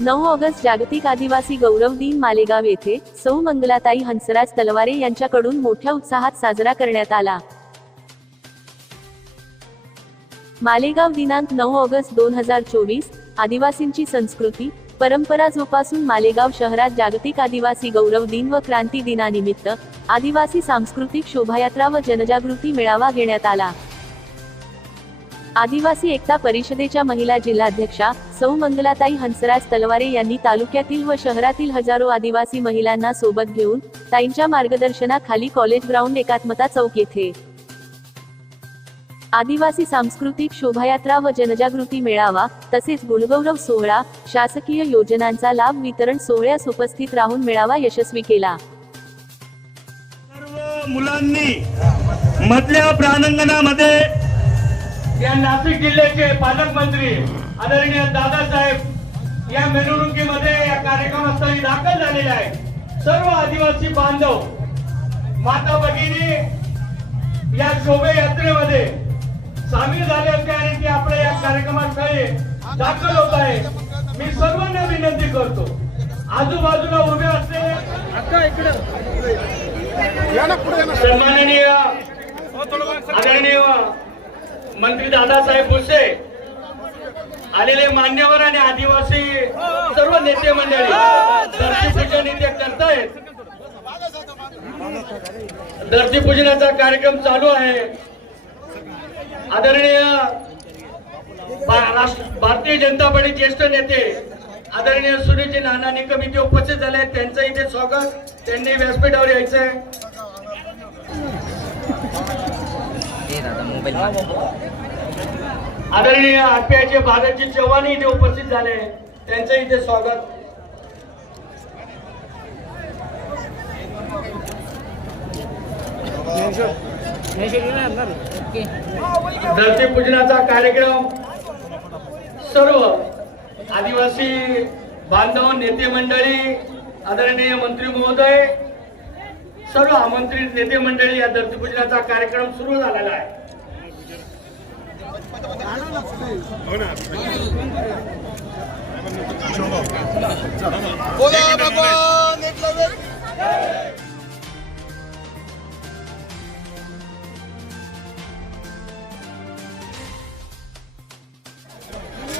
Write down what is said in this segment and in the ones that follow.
नऊ ऑगस्ट जागतिक आदिवासी गौरव दिन मालेगाव येथे सौ मंगलाताई हंसराज तलवारे यांच्याकडून मोठ्या उत्साहात साजरा करण्यात आला. मालेगाव दिनांक नऊ ऑगस्ट दोन हजार चोवीस आदिवासींची संस्कृती परंपरा जोपासून मालेगाव शहरात जागतिक आदिवासी गौरव दिन व क्रांती दिनानिमित्त आदिवासी सांस्कृतिक शोभायात्रा व जनजागृती मेळावा घेण्यात आला. आदिवासी एकता परिषदेच्या महिला जिल्हाध्यक्षा सौ मंगलाताई हंसराज तलवारे यांनी तालुक्यातील व शहरातील हजारो आदिवासी महिलांना सोबत घेऊन ताईंच्या मार्गदर्शनाखाली कॉलेज ग्राउंड एकात्मता चौक येथे आदिवासी सांस्कृतिक शोभायात्रा व जनजागृती मेळावा तसेच गुणगौरव सोहळा शासकीय योजनांचा लाभ वितरण सोहळ्यास उपस्थित राहून मेळावा यशस्वी केला. मुलांनी मधल्या प्राणंगणामध्ये या नाशिक जिल्ह्याचे पालकमंत्री आदरणीय दादासाहेब या मिरवणुकीमध्ये या कार्यक्रमस्थळी दाखल झालेले आहे सर्व आदिवासी बांधव माता भगिनी या शोभायात्रेमध्ये सामील झाले असते आणि ते आपल्या या कार्यक्रमास्थळी दाखल होत आहे मी सर्वांना विनंती करतो आजूबाजूला उभे असलेले सन्माननीय आदरणीय मंत्री दादासाहेब भुसे आलेले मान्यवर आणि आदिवासी सर्व नेते मंडळी दर्शी पूजन इथे करतायत. दर्शी पूजनाचा कार्यक्रम चालू आहे. आदरणीय भारतीय जनता पार्टी ज्येष्ठ नेते आदरणीय सुनीलजी नाना निकम इथे उपस्थित झाले त्यांचं इथे स्वागत. त्यांनी व्यासपीठावर यायचं आहे मोबाईल. आदरणीय आरपीआयचे भारतचे चव्हाण इथे उपस्थित झाले. त्यांचं इथे स्वागत. धरती पूजनाचा कार्यक्रम. सर्व आदिवासी बांधव नेते मंडळी आदरणीय मंत्री महोदय सर्व आमंत्रित नेते मंडळी या धरतीपूजनाचा कार्यक्रम सुरू झालेला आहे. बोला भगवान एकलव्य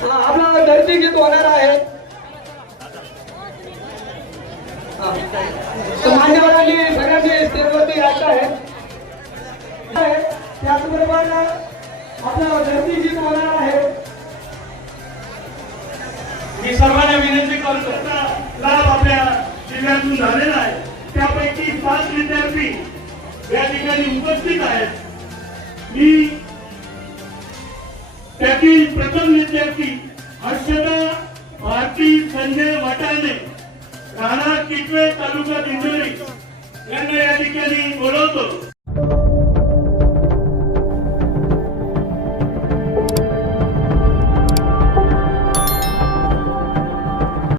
आपला धरती गीत होणार आहे मान्यवरांनी सगळ्यांनी स्टेजवरती यायचं आहे आहे. त्याचबरोबर आपल्याला धरती गीत होणार आहे मी सर्वांना विनंती करतो. लाभ आपल्या जिल्ह्यातून झालेला आहे. त्यापैकी पाच विद्यार्थी या ठिकाणी उपस्थित आहेत. मी त्यातील प्रथम विद्यार्थी हर्षदा भारती संजय वटाणे राणा किटवे तालुका दिंडोरी यांना या ठिकाणी बोलवतो.